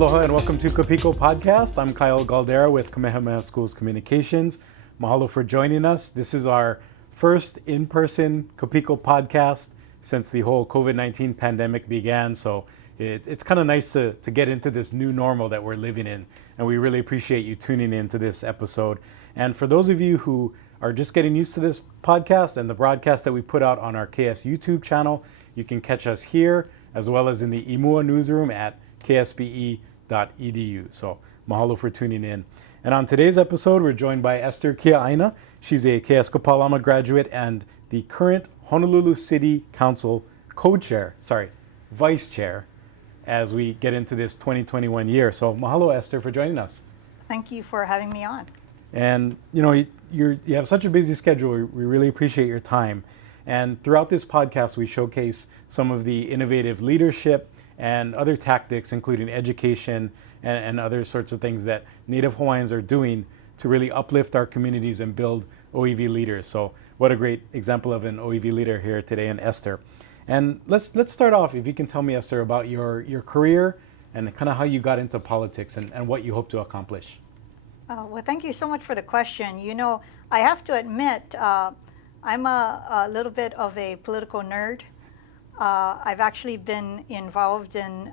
Aloha and welcome to Piko Podcast. I'm Kyle Galdera with Kamehameha Schools Communications. Mahalo for joining us. This is our first in-person Piko Podcast since the whole COVID-19 pandemic began. So it's kind of nice to get into this new normal that we're living in. And we really appreciate you tuning in to this episode. And for those of you who are just getting used to this podcast and the broadcast that we put out on our KS YouTube channel, you can catch us here as well as in the Imua newsroom at KSKʻ81.edu. So mahalo for tuning in. And on today's episode, we're joined by Esther Kiaʻāina. She's a KSKʻ81 graduate and the current Honolulu City Council Vice Chair, as we get into this 2021 year. So mahalo, Esther, for joining us. Thank you for having me on. And you know, you have such a busy schedule. We really appreciate your time. And throughout this podcast, we showcase some of the innovative leadership and other tactics, including education and other sorts of things that Native Hawaiians are doing to really uplift our communities and build ōiwi leaders. So what a great example of an ōiwi leader here today in Esther. And let's start off, if you can tell me, Esther, about your career and kind of how you got into politics and what you hope to accomplish. Well, thank you so much for the question. You know, I have to admit, I'm a little bit of a political nerd. I've actually been involved in,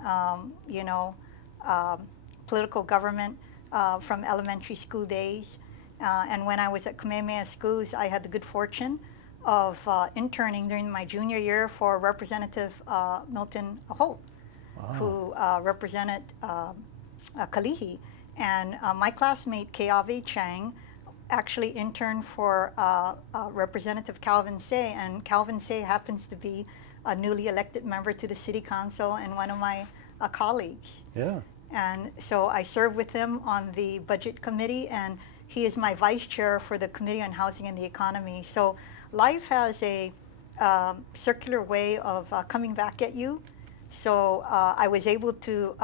political government from elementary school days. And when I was at Kamehameha schools, I had the good fortune of interning during my junior year for Representative Milton Hope, who represented Kalihi. And my classmate, Keawe Chang, actually interned for Representative Calvin Say, and Calvin Say happens to be a newly elected member to the City Council and one of my colleagues. Yeah. And so I serve with him on the Budget Committee, and he is my vice chair for the Committee on Housing and the Economy. So life has a circular way of coming back at you. So I was able to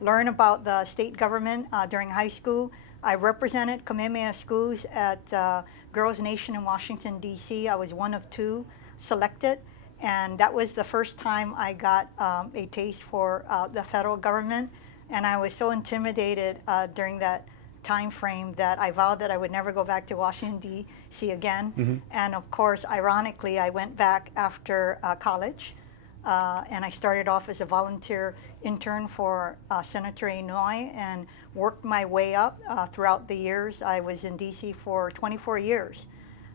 learn about the state government during high school. I represented Kamehameha schools at Girls Nation in Washington, D.C. I was one of two selected, and that was the first time I got a taste for the federal government. And I was so intimidated during that time frame that I vowed that I would never go back to Washington, D.C. again. Mm-hmm. And of course, ironically, I went back after college. And I started off as a volunteer intern for Senator Inouye and worked my way up throughout the years. I was in DC for 24 years,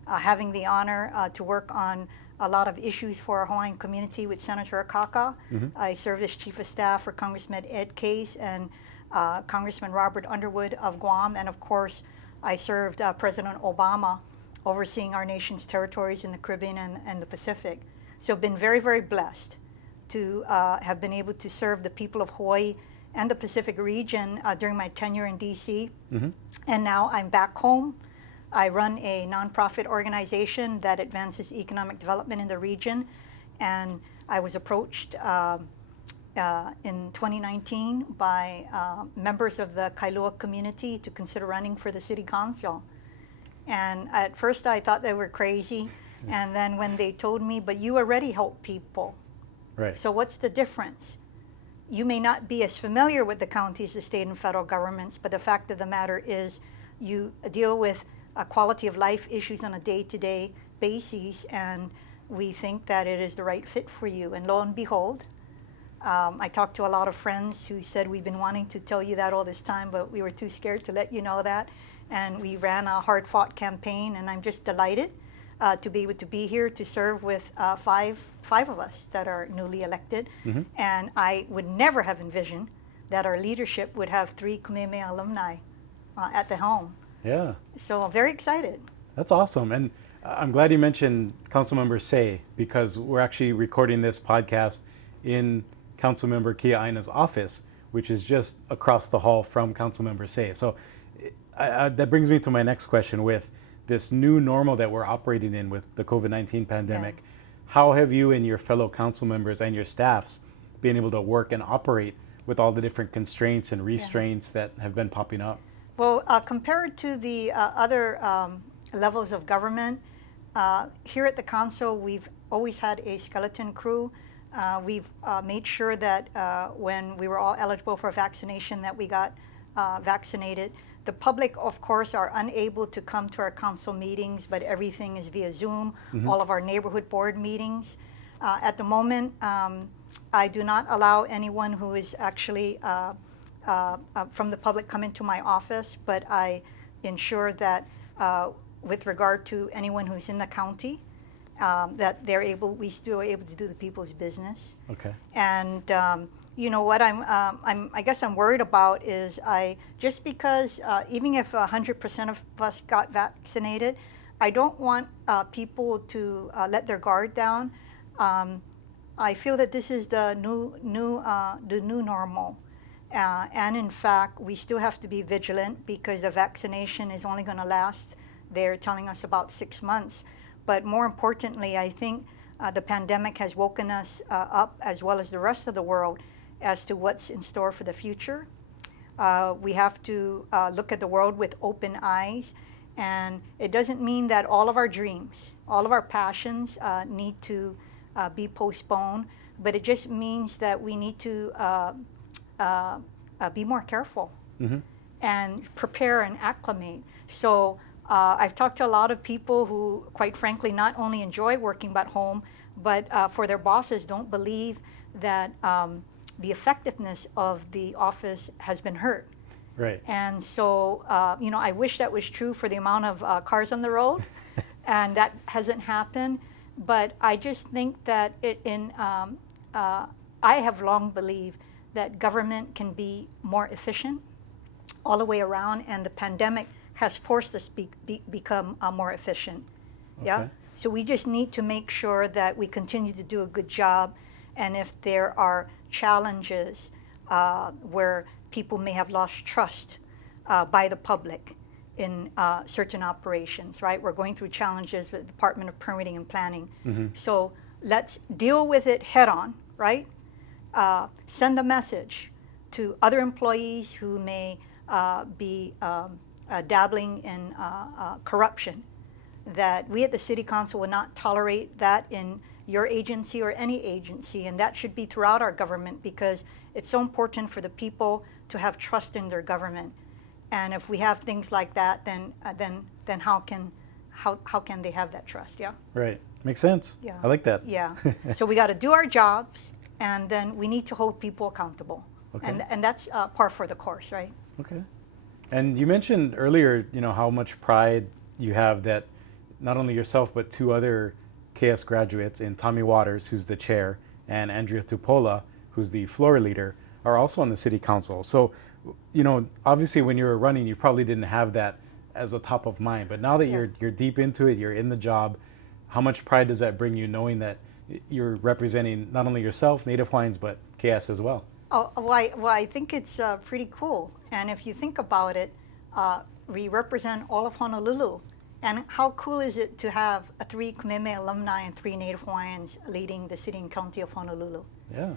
having the honor to work on a lot of issues for our Hawaiian community with Senator Akaka. Mm-hmm. I served as Chief of Staff for Congressman Ed Case and Congressman Robert Underwood of Guam. And of course, I served President Obama overseeing our nation's territories in the Caribbean and the Pacific. So been very, very blessed to have been able to serve the people of Hawaii and the Pacific region during my tenure in DC. Mm-hmm. And now I'm back home. I run a nonprofit organization that advances economic development in the region. And I was approached in 2019 by members of the Kailua community to consider running for the City Council. And at first I thought they were crazy. And then when they told me, but you already help people. Right. So what's the difference? You may not be as familiar with the counties, the state and federal governments, but the fact of the matter is you deal with quality of life issues on a day-to-day basis, and we think that it is the right fit for you. And lo and behold, I talked to a lot of friends who said, we've been wanting to tell you that all this time, but we were too scared to let you know that. And we ran a hard-fought campaign, and I'm just delighted to be able to be here to serve with five of us that are newly elected. Mm-hmm. And I would never have envisioned that our leadership would have 3 Kamehameha alumni at the helm. Yeah. So I'm very excited. That's awesome. And I'm glad you mentioned Councilmember Say, because we're actually recording this podcast in Councilmember Kiaʻāina's office, which is just across the hall from Councilmember Say. So that brings me to my next question. With this new normal that we're operating in with the COVID-19 pandemic, how have you and your fellow council members and your staffs been able to work and operate with all the different constraints and restraints that have been popping up? Well, compared to the other levels of government, here at the council, we've always had a skeleton crew. We've made sure that when we were all eligible for vaccination that we got vaccinated. The public, of course, are unable to come to our council meetings, but everything is via Zoom, all of our neighborhood board meetings. At the moment, I do not allow anyone who is actually from the public come into my office, but I ensure that with regard to anyone who's in the county, that we still are able to do the people's business. Okay. And you know what I guess I'm worried about is just because even if 100% of us got vaccinated, I don't want people to let their guard down. I feel that this is the new normal. And in fact, we still have to be vigilant because the vaccination is only going to last, they're telling us, about 6 months. But more importantly, I think the pandemic has woken us up, as well as the rest of the world, as to what's in store for the future. We have to look at the world with open eyes. And it doesn't mean that all of our dreams, all of our passions need to be postponed, but it just means that we need to be more careful and prepare and acclimate. So I've talked to a lot of people who, quite frankly, not only enjoy working at home, but for their bosses don't believe that the effectiveness of the office has been hurt. Right. And so, you know, I wish that was true for the amount of cars on the road, and that hasn't happened. But I just think that I have long believed that government can be more efficient all the way around, and the pandemic has forced us to become more efficient. Okay. Yeah. So we just need to make sure that we continue to do a good job, and if there are challenges where people may have lost trust by the public in certain operations, right? We're going through challenges with the Department of Permitting and Planning. So let's deal with it head on, right? Send a message to other employees who may be dabbling in corruption, that we at the City Council will not tolerate that in your agency or any agency, and that should be throughout our government, because it's so important for the people to have trust in their government. And if we have things like that, then how can they have that trust? Yeah. Right. Makes sense. Yeah. I like that. Yeah. So we got to do our jobs, and then we need to hold people accountable. Okay. And that's par for the course, right? Okay. And you mentioned earlier, you know, how much pride you have that not only yourself but two other KS graduates, in Tommy Waters, who's the chair, and Andrea Tupola, who's the floor leader, are also on the City Council. So, you know, obviously when you were running, you probably didn't have that as a top of mind. But now that you're deep into it, you're in the job, how much pride does that bring you, knowing that you're representing not only yourself, Native Hawaiians, but KS as well? Oh, well, I think it's pretty cool. And if you think about it, we represent all of Honolulu. And how cool is it to have 3 Kamehameha alumni and 3 Native Hawaiians leading the city and county of Honolulu? Yeah.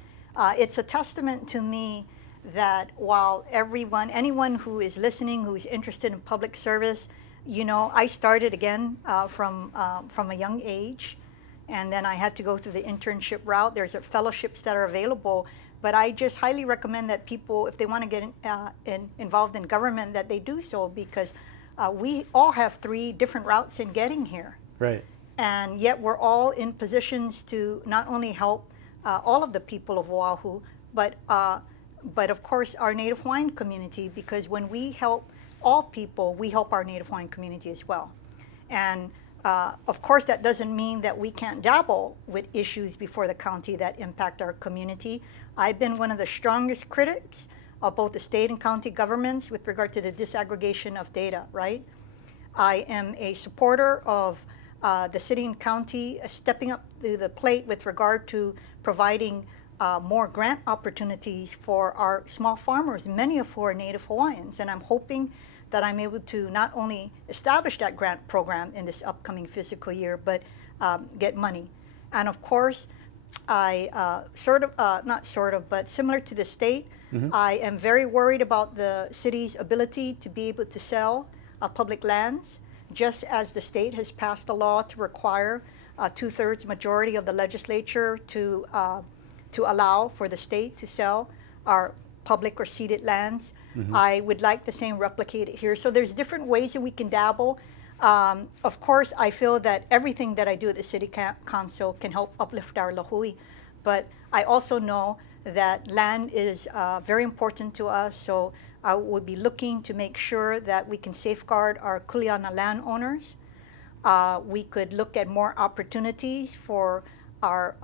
It's a testament to me that while anyone who is listening, who's interested in public service, you know, I started again from a young age, and then I had to go through the internship route. There's fellowships that are available, but I just highly recommend that people, if they want to get involved in government, that they do so, because we all have 3 different routes in getting here. Right. And yet we're all in positions to not only help all of the people of Oahu, but of course our Native Hawaiian community, because when we help all people, we help our Native Hawaiian community as well. And of course that doesn't mean that we can't dabble with issues before the county that impact our community. I've been one of the strongest critics of both the state and county governments with regard to the disaggregation of data, right? I am a supporter of the city and county stepping up to the plate with regard to providing more grant opportunities for our small farmers, many of whom are Native Hawaiians. And I'm hoping that I'm able to not only establish that grant program in this upcoming fiscal year, but get money. And of course, I but similar to the state, I am very worried about the city's ability to be able to sell public lands, just as the state has passed a law to require a 2/3 majority of the legislature to to allow for the state to sell our public or ceded lands. I would like the same replicated here. So there's different ways that we can dabble. Of course, I feel that everything that I do at the City Council can help uplift our lahui, but I also know that land is very important to us, so I would be looking to make sure that we can safeguard our kuleana landowners. We could look at more opportunities for our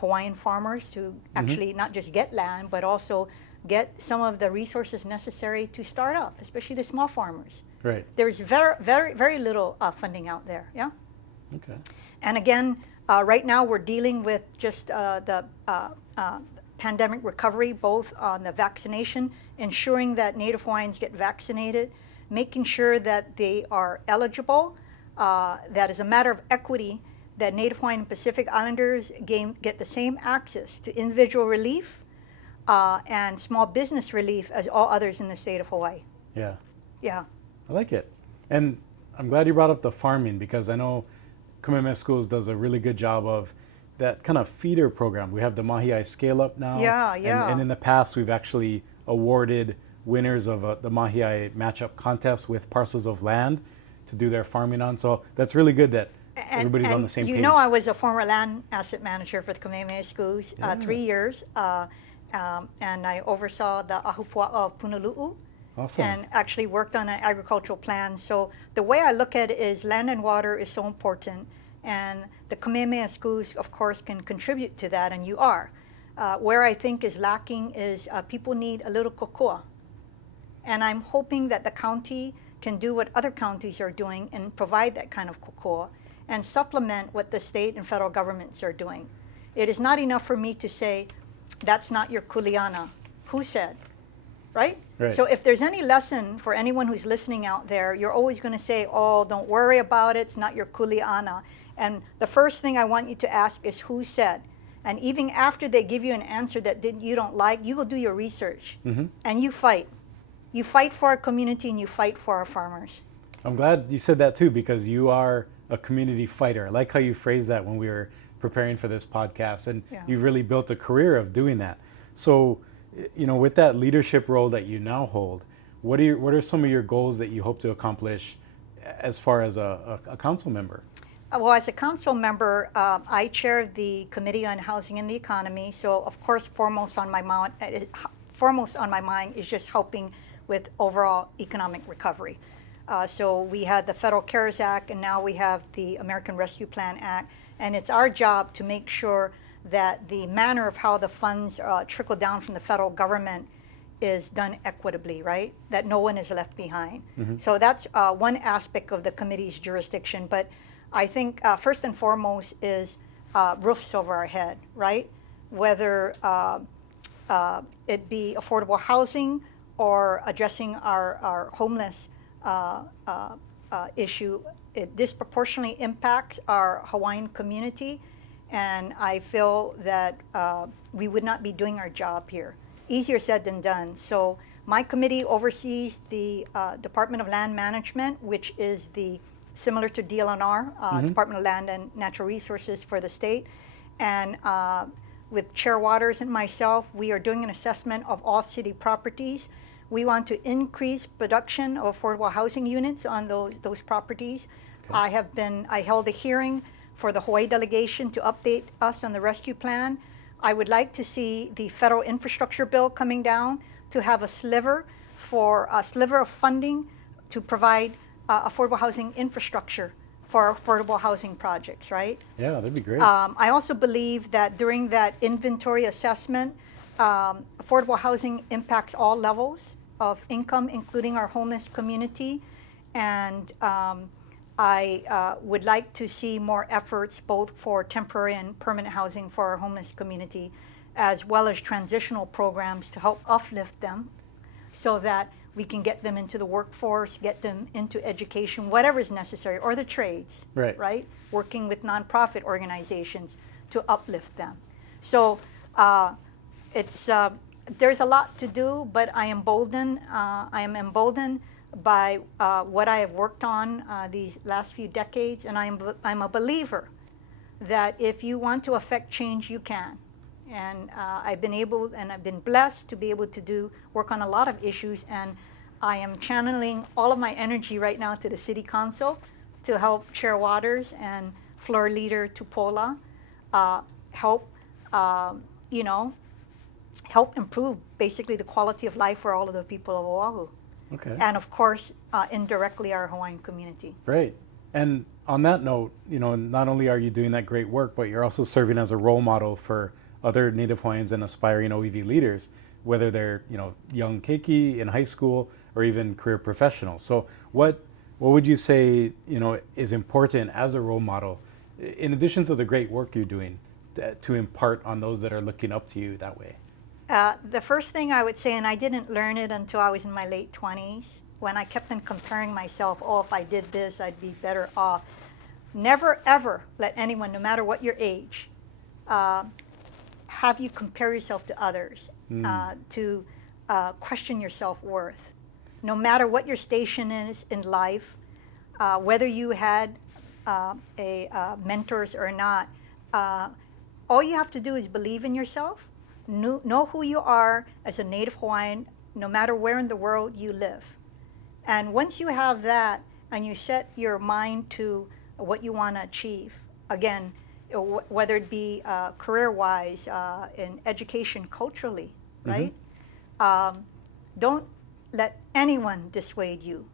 Hawaiian farmers to actually not just get land, but also get some of the resources necessary to start up, especially the small farmers. Right. There's very little funding out there. Yeah. Okay. And again, right now we're dealing with just the pandemic recovery, both on the vaccination, ensuring that Native Hawaiians get vaccinated, making sure that they are eligible. That is a matter of equity, that Native Hawaiian and Pacific Islanders get the same access to individual relief and small business relief as all others in the state of Hawaii. Yeah. Yeah. I like it. And I'm glad you brought up the farming, because I know Kamehameha Schools does a really good job of that kind of feeder program. We have the Mahiai Scale Up now. Yeah, yeah. And in the past, we've actually awarded winners of the Mahiai matchup contest with parcels of land to do their farming on. So that's really good that everybody's on the same page. You know, I was a former land asset manager for the Kamehameha Schools, 3 years, and I oversaw the Ahupua'a of Honolulu. Awesome. And actually worked on an agricultural plan. So the way I look at it is land and water is so important, and the Kamehameha Schools, of course, can contribute to that, and you are. Where I think is lacking is people need a little kokoa. And I'm hoping that the county can do what other counties are doing and provide that kind of kokoa and supplement what the state and federal governments are doing. It is not enough for me to say, that's not your kuleana. Who said? Right? So if there's any lesson for anyone who's listening out there, you're always going to say, oh, don't worry about it, it's not your kuleana. And the first thing I want you to ask is who said? And even after they give you an answer that you don't like, you go do your research and you fight. You fight for our community and you fight for our farmers. I'm glad you said that too, because you are a community fighter. I like how you phrased that when we were preparing for this podcast, and you've really built a career of doing that. So, you know, with that leadership role that you now hold, what are some of your goals that you hope to accomplish as far as a council member? Well, as a council member, I chair the Committee on Housing and the Economy. So, of course, foremost on my mind is just helping with overall economic recovery. So we had the Federal CARES Act, and now we have the American Rescue Plan Act, and it's our job to make sure that the manner of how the funds trickle down from the federal government is done equitably, right? That no one is left behind. So that's one aspect of the committee's jurisdiction. But I think first and foremost is roofs over our head, right? Whether it be affordable housing or addressing our homeless issue. It disproportionately impacts our Hawaiian community, and I feel that we would not be doing our job here. Easier said than done. So my committee oversees the Department of Land Management, which is similar to DLNR, Department of Land and Natural Resources for the state. And with Chair Waters and myself, we are doing an assessment of all city properties. We want to increase production of affordable housing units on those properties. Okay. I held a hearing for the Hawaii delegation to update us on the rescue plan. I would like to see the federal infrastructure bill coming down to have a sliver of funding to provide affordable housing infrastructure for affordable housing projects, right? Yeah, that'd be great. I also believe that during that inventory assessment, affordable housing impacts all levels of income, including our homeless community. And I would like to see more efforts both for temporary and permanent housing for our homeless community, as well as transitional programs to help uplift them so that we can get them into the workforce, get them into education, whatever is necessary, or the trades, right? Working with nonprofit organizations to uplift them. So there's a lot to do, but I am emboldened by what I have worked on these last few decades, and I'm a believer that if you want to affect change, you can. And I've been blessed to be able to work on a lot of issues, and I am channeling all of my energy right now to the City Council to help Chair Waters and Floor Leader Tupola help improve basically the quality of life for all of the people of Oahu. Okay. And of course, indirectly our Hawaiian community. Great. And on that note, not only are you doing that great work, but you're also serving as a role model for other Native Hawaiians and aspiring ōiwi leaders, whether they're young keiki in high school or even career professionals. So what would you say is important as a role model, in addition to the great work you're doing, to impart on those that are looking up to you that way? The first thing I would say, and I didn't learn it until I was in my late 20s, when I kept on comparing myself, if I did this, I'd be better off. Never, ever let anyone, no matter what your age, have you compare yourself to others, to question your self-worth. No matter what your station is in life, whether you had mentors or not, all you have to do is believe in yourself, know who you are as a Native Hawaiian, no matter where in the world you live. And once you have that, and you set your mind to what you want to achieve, again, whether it be career-wise, in education, culturally, right? Don't let anyone dissuade you.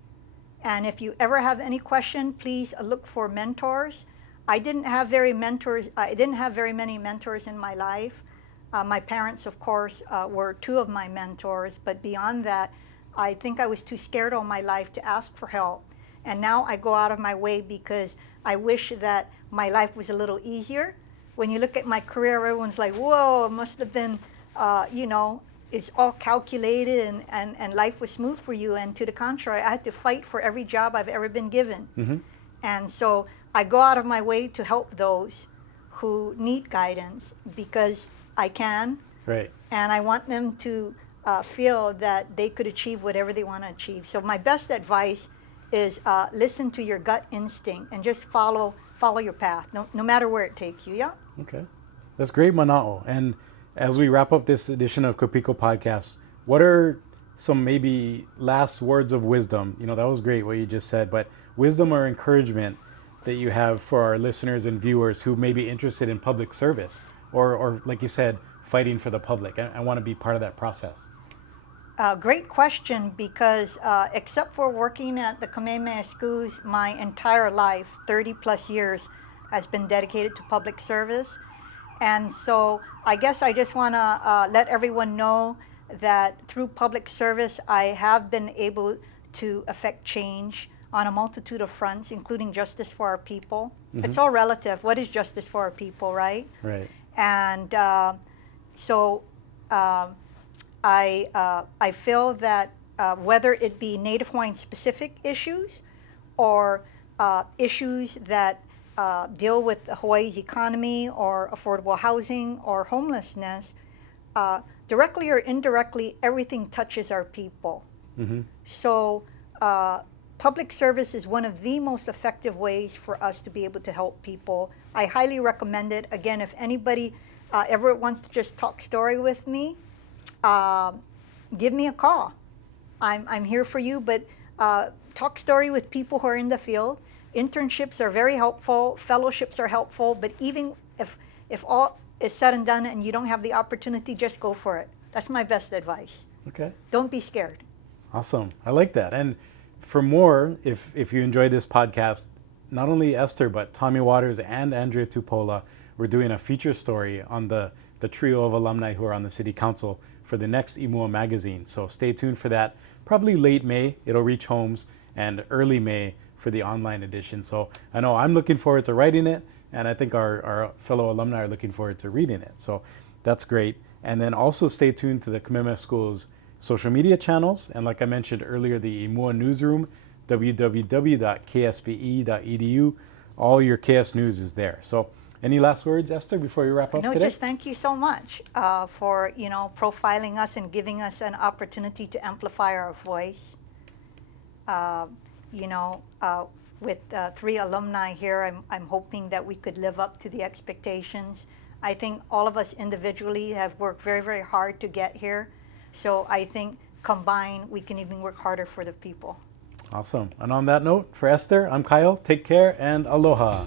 And if you ever have any question, please look for mentors. I didn't have very many mentors in my life. My parents, of course, were two of my mentors, but beyond that, I think I was too scared all my life to ask for help. And now I go out of my way because I wish that my life was a little easier. When you look at my career, everyone's like, whoa, it must have been, it's all calculated and life was smooth for you. And to the contrary, I had to fight for every job I've ever been given. And so I go out of my way to help those who need guidance because I can. Right. And I want them to feel that they could achieve whatever they want to achieve. So my best advice is listen to your gut instinct and just follow your path, no matter where it takes you. Yeah. Okay, that's great, Mana'o. And as we wrap up this edition of Piko Podcast, what are some maybe last words of wisdom? That was great what you just said, but wisdom or encouragement that you have for our listeners and viewers who may be interested in public service or like you said, fighting for the public. I want to be part of that process. Great question, because except for working at the Kamehameha schools, my entire life, 30 plus years, has been dedicated to public service. And so I guess I just want to let everyone know that through public service, I have been able to affect change on a multitude of fronts, including justice for our people. It's all relative. What is justice for our people, right? Right. And so I feel that whether it be Native Hawaiian specific issues or issues that deal with Hawaii's economy or affordable housing or homelessness, directly or indirectly, everything touches our people. So public service is one of the most effective ways for us to be able to help people. I highly recommend it. Again, if anybody ever wants to just talk story with me, give me a call. I'm here for you, but talk story with people who are in the field. Internships are very helpful, fellowships are helpful, but even if all is said and done and you don't have the opportunity, just go for it. That's my best advice. Okay. Don't be scared. Awesome. I like that. And for more, if you enjoyed this podcast, not only Esther, but Tommy Waters and Andrea Tupola, we're doing a feature story on the trio of alumni who are on the City Council for the next Imua magazine. So stay tuned for that. Probably late May, it'll reach homes, and early May for the online edition. So I know I'm looking forward to writing it, and I think our fellow alumni are looking forward to reading it. So that's great. And then also stay tuned to the Kamehameha School's social media channels. And like I mentioned earlier, the Imua newsroom, www.kspe.edu. All your KS news is there. So any last words, Esther, before we wrap up today? No, just thank you so much for profiling us and giving us an opportunity to amplify our voice. with 3 alumni here, I'm hoping that we could live up to the expectations. I think all of us individually have worked very, very hard to get here. So I think combined, we can even work harder for the people. Awesome. And on that note, for Esther, I'm Kyle. Take care and aloha.